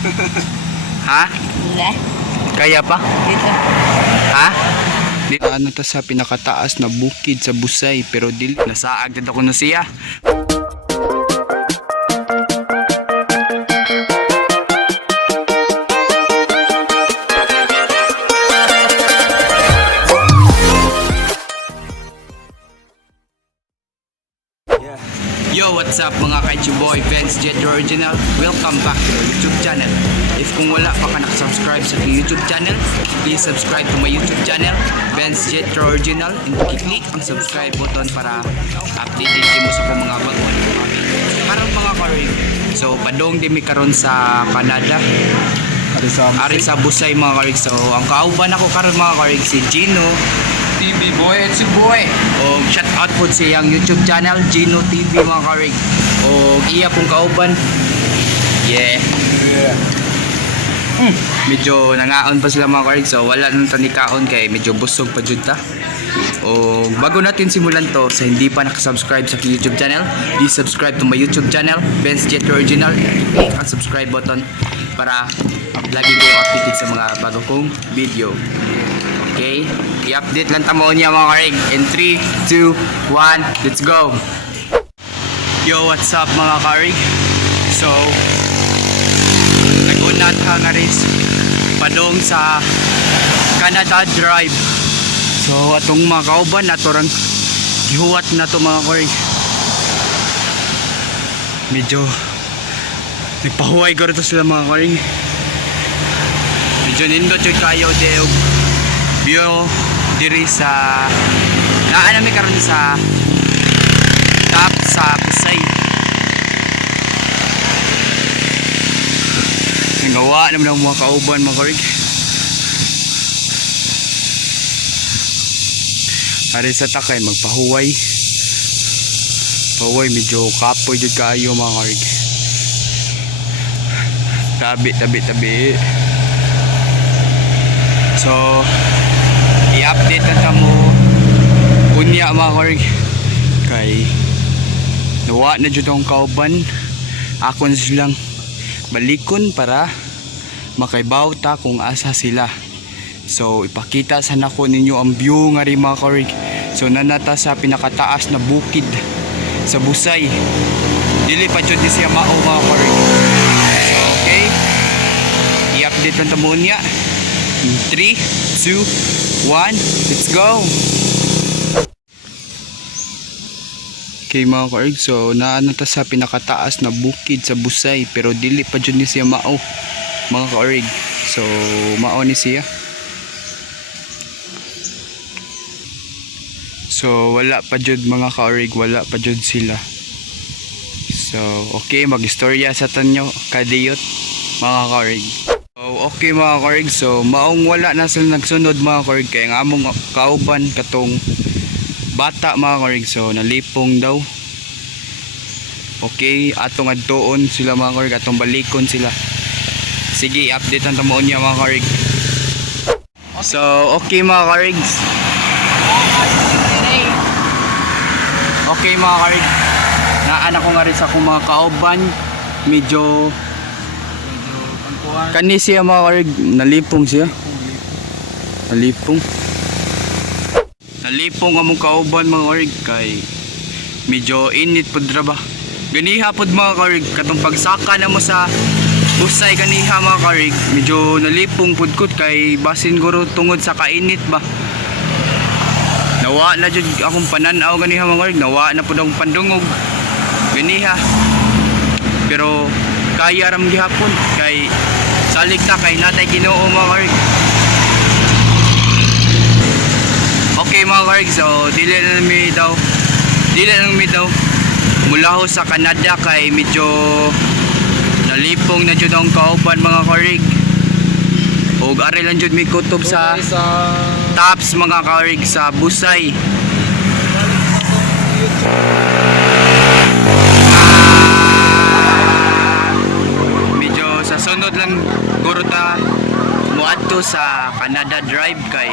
Ha? Wala. Kaya pa? Dito. Ha? Ano ta sa pinakataas na bukid sa Busay pero dili nasaag dito ko na siya. Yo, what's up mga kaichu boy, Vince Jet Original. Welcome back to our YouTube channel. If kung wala pa ka nakasubscribe sa aking YouTube channel, please subscribe to my YouTube channel, Vince Jet Original, and click ang subscribe button para updated mo sa kung mga bagong parang mga karing. So, padong din mi karon sa Canada. Ari sa Busay mga karing. So, ang kauban ako karon mga karing si Gino TV boy, it's your boy. O shout out po sa iyang YouTube channel, Gino TV mga karig. O iya pong kauban. Yeah. Medyo nangaon pa sila mga karig, so wala nang tanikaon kay medyo busog pa jud ta. O bago natin simulan to, sa hindi pa nakasubscribe sa aking YouTube channel, please subscribe to my YouTube channel, Vince Jet Original. Click ang subscribe button para lagi kayo updated sa mga bago kong video. Okay, i-update lang tamo niya mga karig. In 3, 2, 1, let's go. Yo, what's up mga karig? So, nag-unat ka nga rin padong sa Canada Drive. So, atong mga kauban nato rang gihuwat na to mga karig. Medyo nagpahuway ko rito sila mga karig. Medyo nindot yung kayo deog view diri sa naan namin karon sa top sa Busay. Nangawa naman ang mga kauban mga karig. Ari sa takay magpahuway. Pahuway medyo kapoy jud kaayo mga karig. Tabi. So i-update na mo unya mga karig kay nawa na dyan ang kauban. Ako na silang balikon para makaibaw ta kung asa sila. So ipakita sana ko ninyo ang view nga rin mga karig. So nanata sa pinakataas na bukid sa Busay. Dili pa dyan siya mao mga karig. So okay, i-update na mo unya. 3, 2, 1, let's go. Okay mga karig, so naano ta sa pinakataas na bukid sa Busay pero dili pa dyan ni siya mao mga karig. So mao ni siya. So wala pa dyan mga karig, wala pa dyan sila. So okay, mag-istorya sa tanyo kadiyot mga karig. Okay mga karig, so maong wala na sila nagsunod mga karig kaya nga among kauban katong bata mga karig, so nalipong daw. Okay, atong adtoon sila mga karig, atong balikon sila. Sige, update ang tamoon niya mga karig. So okay mga karig, okay mga karig, naanak ko nga rin sa akong mga kauban. Medyo kani siya mga karig, nalipong siya. Nalipong among kauban mga karig kay medyo init pod ra ba. Ganiha pod mga karig, katong pagsaka na mo sa Busay ganiha mga karig, medyo nalipong pod kot kay basin guro tungod sa kainit ba. Nawa na jud akong pananaw ganiha mga karig, nawa na pod akong pandungog ganiha. Pero kaya ram gihapon kay salig ta kay natay Ginoo mga karig. Okay mga karig, so dili lang mi daw mula ho sa Canada kay medyo nalipong na jud ang kauban mga karig. Og ari lang jud mi kutob sa tops mga karig sa Busay. Sunod lang guro ta muadto sa Canada Drive kay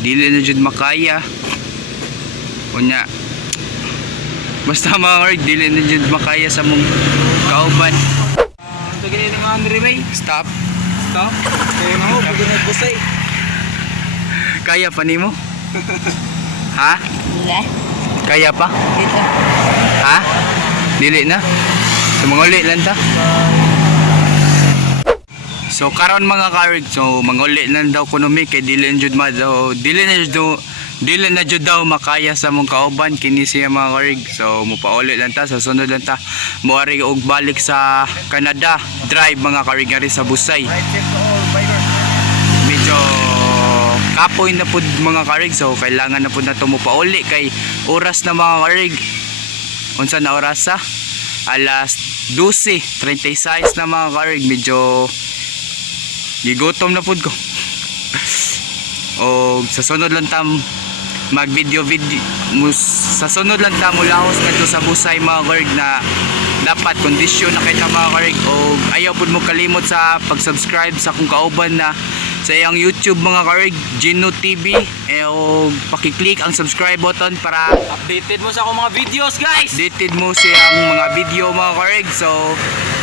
dili na jud makaya. Unya basta mga karig, dili na jud makaya sa mong kauban. So ganyan ni mga Ray. Stop. Stop. Kaya mo, pag nagbusay. Kaya pa nimo? Ha? Wala. Kaya pa? Dito. Ha? Dili na? So manguli lang ta? So karon mga karig, so manguli lang daw kuno mi kay dili na jud ma daw, dili na jud daw makaya sa mong kauban kini siya mga karig. So mupauli lang ta sa sunod lang ta moari og balik sa Canada drive mga karig nga rin sa Busay. Right check to all bikers. Medyo kapoy na pud mga karig, so kailangan na pud na to mupauli kay oras na mga karig. Unsa na oras sa? Alas 12:36 na mga karig, medyo gigutom na pud ko. O sa sunod lang tam mag video sa sunod lang ta mulahos kadto sa Busay mga karig na dapat kondisyon na kita mga karig. O ayaw pud mo kalimot sa pag-subscribe sa kung kauban na sa iyang YouTube mga karig, Gino TV, o paki-click ang subscribe button para Updated mo sa akong mga videos, guys. updated mo siyang mga video mga karig. So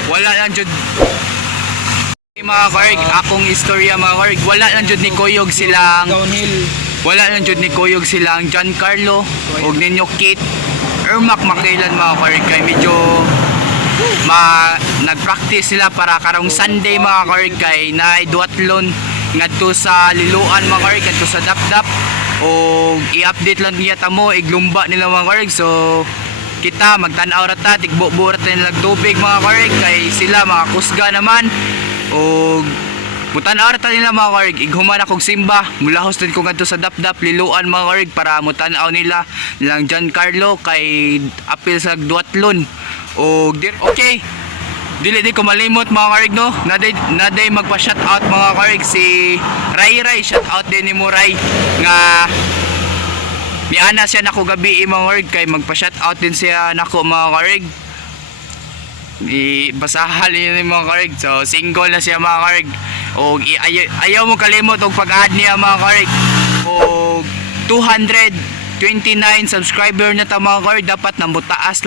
wala lang jud mga karig akong istorya mga karig, wala lang jud ni Koyog silang Downhill. Giancarlo og ninyo Kit Ermac makilan mga karig kay medyo nagpractice sila para karong Sunday mga karig kay naay duatlon ngadto sa Liloan mga karig, ngadto sa Dapdap o i-update lang niya tamo iglumba nila mga karig. So kita magtan-aw ra ta tigbo-burat nila tubig mga karig kay sila mga kusga naman o mutan-aw ra ta nila mga karig. Ighuman akong simba mulahos din ko ngadto sa Dapdap Liloan mga karig para mutan-aw nila nilang Giancarlo kay apil sa duatlon o okay. Dili di ko malimot mga karig no. Naday magpa-shoutout mga karig si Ray. Shoutout din ni mo Ray nga niana siya nako gabi mga karig kay magpa-shoutout din siya nako mga karig. Basahan niya ni mga karig. So single na siya mga karig. O ayaw mo kalimot og pag-add niya mga karig. O 229 subscriber na ta mga karig, dapat na mutaas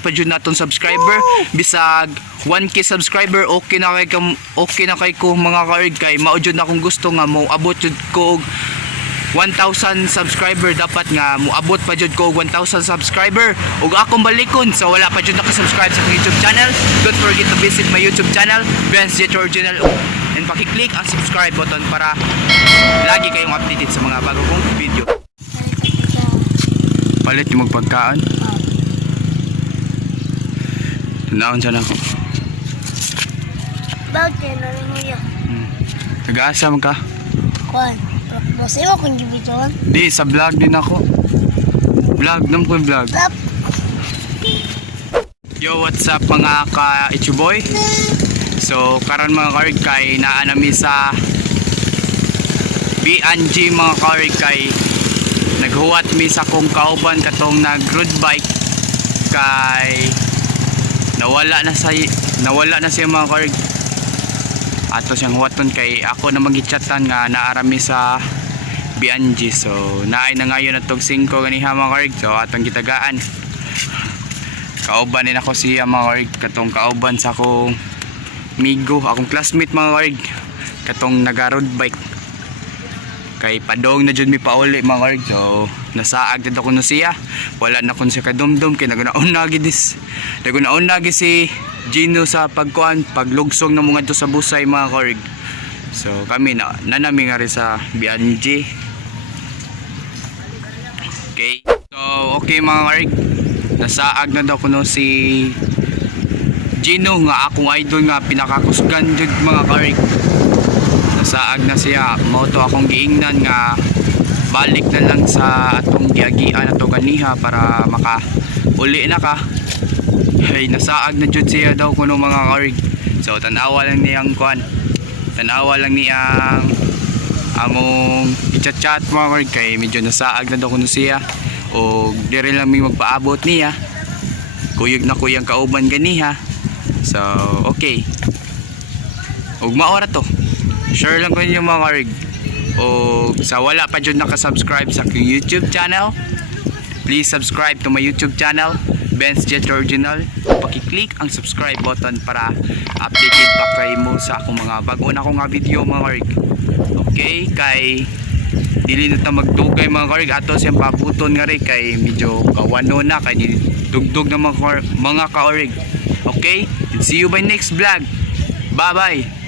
pa jud naton subscriber. Bisag 1k subscriber okay na kay ko mga karig kay mao jud na akong gusto nga mo abot jud ko og 1,000 subscriber. Dapat nga moabot pa jud ko og 1,000 subscriber ug akong balikon so wala pa jud naka-subscribe sa YouTube channel. Don't forget to visit my YouTube channel, Benz Jet Original, and paki-click ang subscribe button para lagi kayong updated sa mga bago kong video. Palit yung magpagkaan. Tunaon siya na ako. Bakit na rin mo yun? Nag-aasam ka? Kwan. Masaya mo kung gibidyon? Di, sa vlog din ako. Vlog, nam ko yung vlog. Tap. Yo, what's up mga ka-Ichuboy? So, karon mga karig kay naanami sa B&G mga karig kay naghuwat mi sa kong kauban katong nag-road bike kay nawala na siya mga karig. Ato siyang huwaton kay ako na magichatan nga naarami sa B&G. So naay na ngayon atong 5 ganiha mga karig. So atong gitagaan kauban din ako siya mga karig, katong kauban sa akong migo, akong classmate mga karig, katong naga-road bike kay padong na jud mi pauli mga karig. So nasaag dito ko na siya, wala na kun siya kadumdum kay nagunaon lagi si Gino sa paglugsong na mga to sa Busay mga karig. So kami nanami nga rin sa B&G. Okay, so okay mga karig, nasaag na daw kuno si Gino nga akong idol nga pinakakusgan jud mga karig. Nasaag na siya, mao to akong giingnan nga balik na lang sa atong giagian ato ganiha para maka uli na ka. Hey, nasaag na jud siya daw kuno mga karig. So tanawa lang niyang among i-chat mga karig kay medyo nasaag na daw kuno siya o dire lang may magpaabot niya. Kuyog na kuyang kauban ganiha. So okay, ug maora to, share lang ko ninyo mga karig. O sa wala pa dyan nakasubscribe sa aking YouTube channel, please subscribe to my YouTube channel, Benz Jet Original. Paki-click ang subscribe button para updated pa kayo mo sa akong mga bago na akong nga video mga karig. Okay, kay dili na ta magdugay mga karig, ato siyang pabuton nga rin kay medyo kawano na kay dugdog na mga karig. Okay, see you by next vlog. Bye bye.